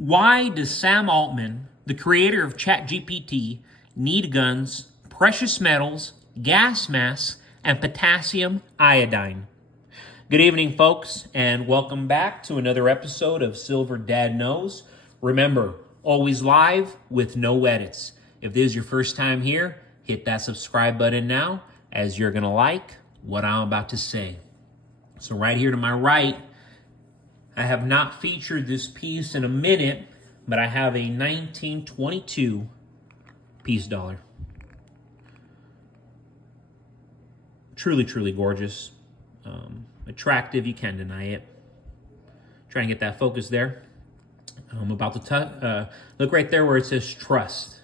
Why does Sam Altman, the creator of ChatGPT, need guns, precious metals, gas masks, and potassium iodine? Good evening, folks, and welcome back to another episode of Silver Dad Knows. Remember, always live with no edits. If this is your first time here, hit that subscribe button now, as you're going to like what I'm about to say. So right here to my right, I have not featured this piece in a minute, but I have a 1922 piece dollar. Truly, truly gorgeous. Attractive, you can't deny it. Trying to get that focus there. I'm about to look right there where it says trust.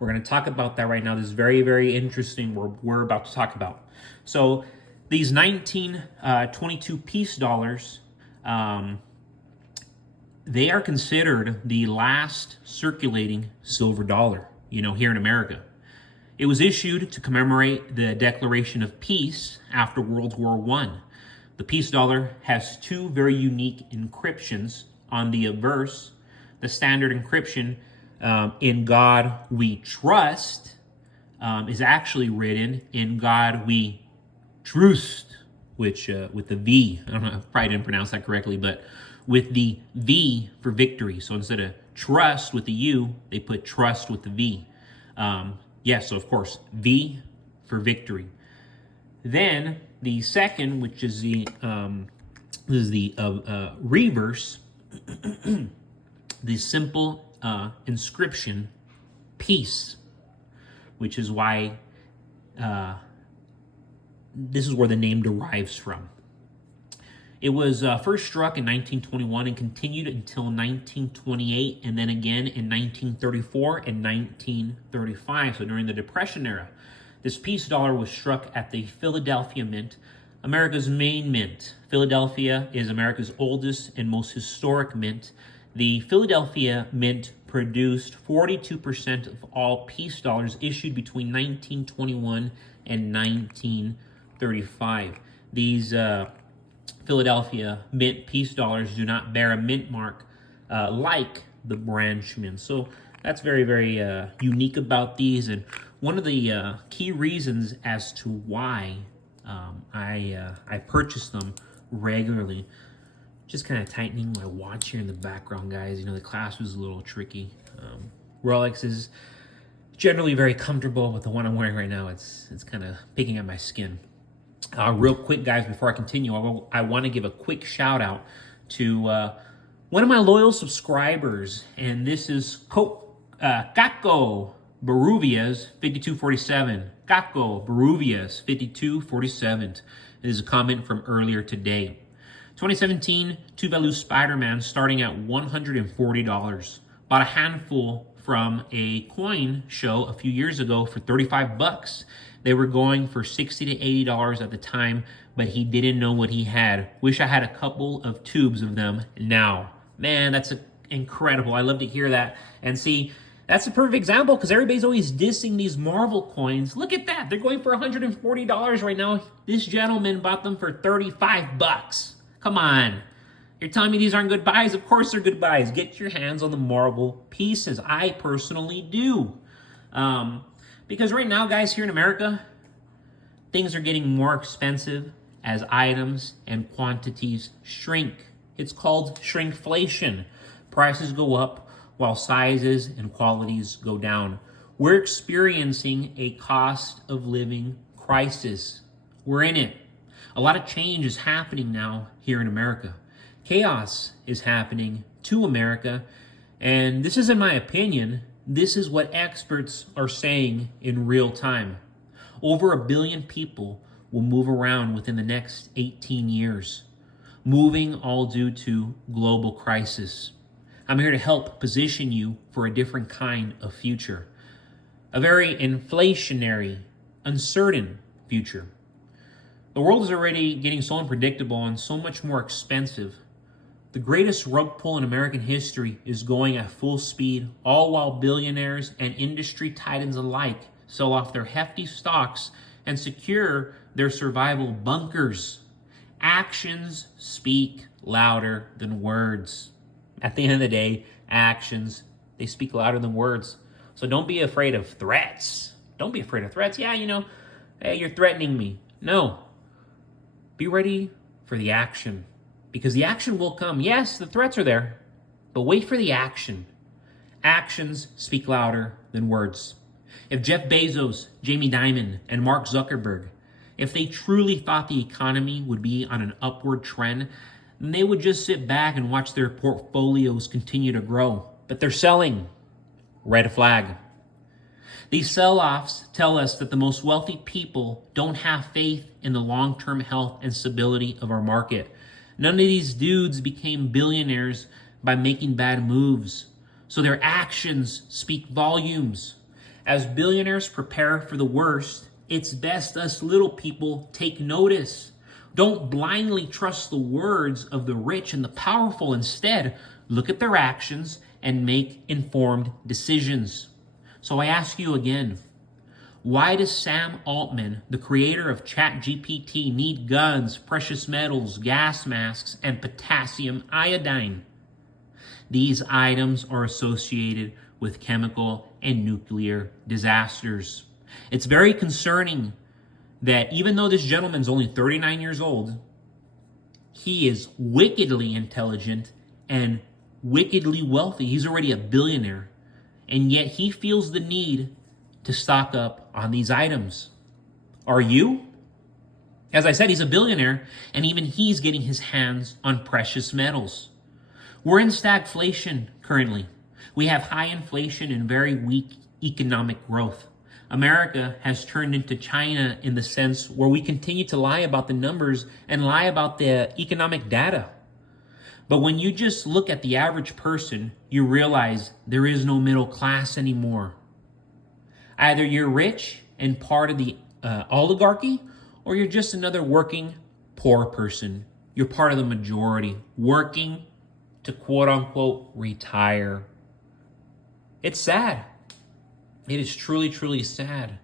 We're going to talk about that right now. This is very, very interesting. We're about to talk about. So these 1922 piece dollars, they are considered the last circulating silver dollar, here in America. It was issued to commemorate the Declaration of Peace after World War I. The peace dollar has two very unique encryptions. On the obverse, the standard encryption, in God we trust, is actually written in God we trust, which with the V, I don't know, I probably didn't pronounce that correctly, but with the V for victory. So instead of trust with the U, they put trust with the V. So of course, V for victory. Then the second, which is the reverse, the simple inscription, peace, which is why this is where the name derives from. It was first struck in 1921 and continued until 1928, and then again in 1934 and 1935, so during the Depression era. This peace dollar was struck at the Philadelphia Mint, America's main mint. Philadelphia is America's oldest and most historic mint. The Philadelphia Mint produced 42% of all peace dollars issued between 1921 and 1935. These Philadelphia Mint peace dollars do not bear a mint mark like the branch mint. So that's very, very unique about these. And one of the key reasons as to why I purchase them regularly, just kind of tightening my watch here in the background, guys. The clasp is a little tricky. Rolex is generally very comfortable, but the one I'm wearing right now, it's kind of picking at my skin. Real quick, guys, before I continue, I want to give a quick shout out to one of my loyal subscribers, and this is Kako Baruvias 5247. Kako Baruvias 5247. It is a comment from earlier today. 2017 Tuvalu Spider-Man starting at $140. Bought a handful from a coin show a few years ago for $35. They were going for $60 to $80 at the time, but he didn't know what he had. Wish I had a couple of tubes of them now. Man, that's incredible. I love to hear that. And see, that's a perfect example because everybody's always dissing these Marvel coins. Look at that. They're going for $140 right now. This gentleman bought them for $35. Come on. You're telling me these aren't good buys? Of course they're good buys. Get your hands on the Marvel pieces. I personally do. Because right now, guys, here in America, things are getting more expensive as items and quantities shrink. It's called shrinkflation. Prices go up while sizes and qualities go down. We're experiencing a cost of living crisis. We're in it. A lot of change is happening now here in America. Chaos is happening to America, and this is, in my opinion, this is what experts are saying in real time. Over 1 billion people will move around within the next 18 years, moving all due to global crisis. I'm here to help position you for a different kind of future, a very inflationary, uncertain future. The world is already getting so unpredictable and so much more expensive. The greatest rug pull in American history is going at full speed, all while billionaires and industry titans alike sell off their hefty stocks and secure their survival bunkers. Actions speak louder than words. At the end of the day, actions, they speak louder than words. So don't be afraid of threats. Don't be afraid of threats. Yeah, hey, you're threatening me. No. Be ready for the action, because the action will come. Yes, the threats are there, but wait for the action. Actions speak louder than words. If Jeff Bezos, Jamie Dimon, and Mark Zuckerberg, if they truly thought the economy would be on an upward trend, then they would just sit back and watch their portfolios continue to grow. But they're selling. Red flag. These sell-offs tell us that the most wealthy people don't have faith in the long-term health and stability of our market. None of these dudes became billionaires by making bad moves, so their actions speak volumes. As billionaires prepare for the worst, it's best us little people take notice. Don't blindly trust the words of the rich and the powerful. Instead, look at their actions and make informed decisions. So I ask you again, why does Sam Altman, the creator of ChatGPT, need guns, precious metals, gas masks, and potassium iodine? These items are associated with chemical and nuclear disasters. It's very concerning that even though this gentleman's only 39 years old, he is wickedly intelligent and wickedly wealthy. He's already a billionaire. And yet he feels the need to stock up on these items. Are you? As I said, he's a billionaire, and even he's getting his hands on precious metals. We're in stagflation currently. We have high inflation and very weak economic growth. America has turned into China in the sense where we continue to lie about the numbers and lie about the economic data. But when you just look at the average person, you realize there is no middle class anymore. Either you're rich and part of the oligarchy, or you're just another working poor person. You're part of the majority, working to quote unquote retire. It's sad. It is truly, truly sad.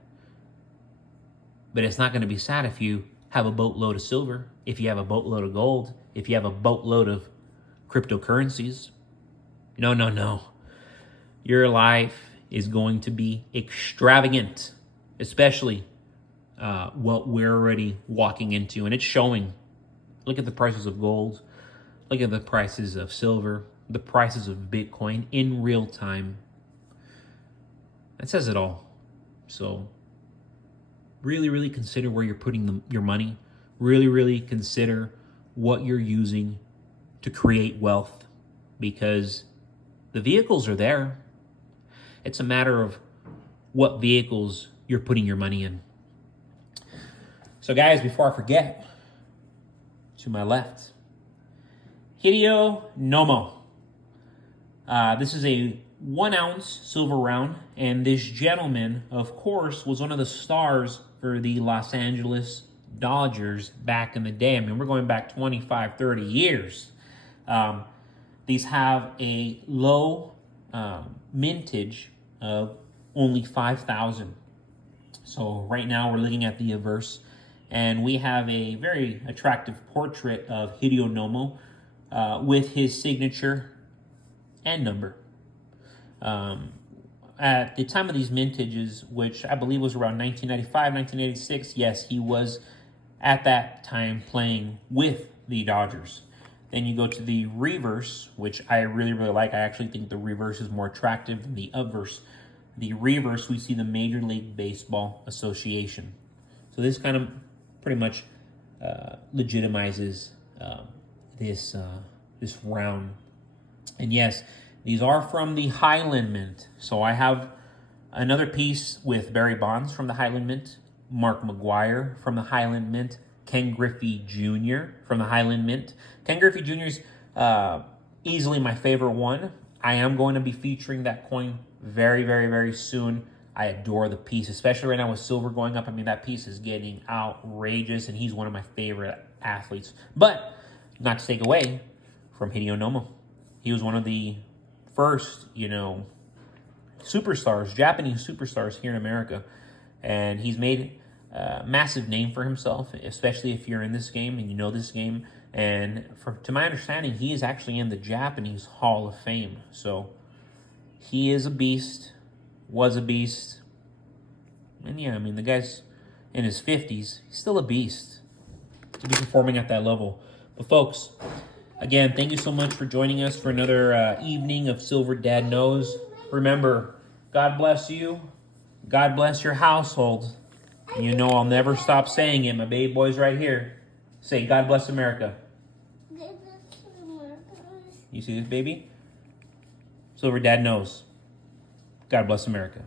But it's not going to be sad if you have a boatload of silver, if you have a boatload of gold, if you have a boatload of cryptocurrencies. No. Your life is going to be extravagant, especially what we're already walking into, and it's showing. Look at the prices of gold. Look at the prices of silver, the prices of Bitcoin in real time. That says it all. So really, really consider where you're putting your money. Really, really consider what you're using to create wealth, because the vehicles are there. It's a matter of what vehicles you're putting your money in. So guys, before I forget, to my left, Hideo Nomo. This is a 1 ounce silver round, and this gentleman, of course, was one of the stars for the Los Angeles Dodgers back in the day. I mean, we're going back 25, 30 years. These have a low mintage of only 5,000. So right now we're looking at the Averse, and we have a very attractive portrait of Hideo Nomo with his signature and number. At the time of these mintages, which I believe was around 1995, 1986, yes, he was at that time playing with the Dodgers. Then you go to the reverse, which I really, really like. I actually think the reverse is more attractive than the obverse. The reverse, we see the Major League Baseball Association. So this kind of pretty much legitimizes this round. And yes, these are from the Highland Mint. So I have another piece with Barry Bonds from the Highland Mint, Mark McGwire from the Highland Mint, Ken Griffey Jr. from the Highland Mint. Ken Griffey Jr. is easily my favorite one. I am going to be featuring that coin very, very, very soon. I adore the piece, especially right now with silver going up. I mean, that piece is getting outrageous, and he's one of my favorite athletes. But not to take away from Hideo Nomo. He was one of the first, superstars, Japanese superstars here in America. And he's made a massive name for himself, especially if you're in this game and you know this game. And to my understanding, he is actually in the Japanese Hall of Fame. So he is a beast, was a beast. And yeah, I mean, the guy's in his 50s. He's still a beast to be performing at that level. But folks, again, thank you so much for joining us for another evening of Silver Dad Knows. Remember, God bless you. God bless your household. You know I'll never stop saying it. My baby boy's right here. Say, God bless America. God bless America. You see this baby? Silver Dad Knows. God bless America.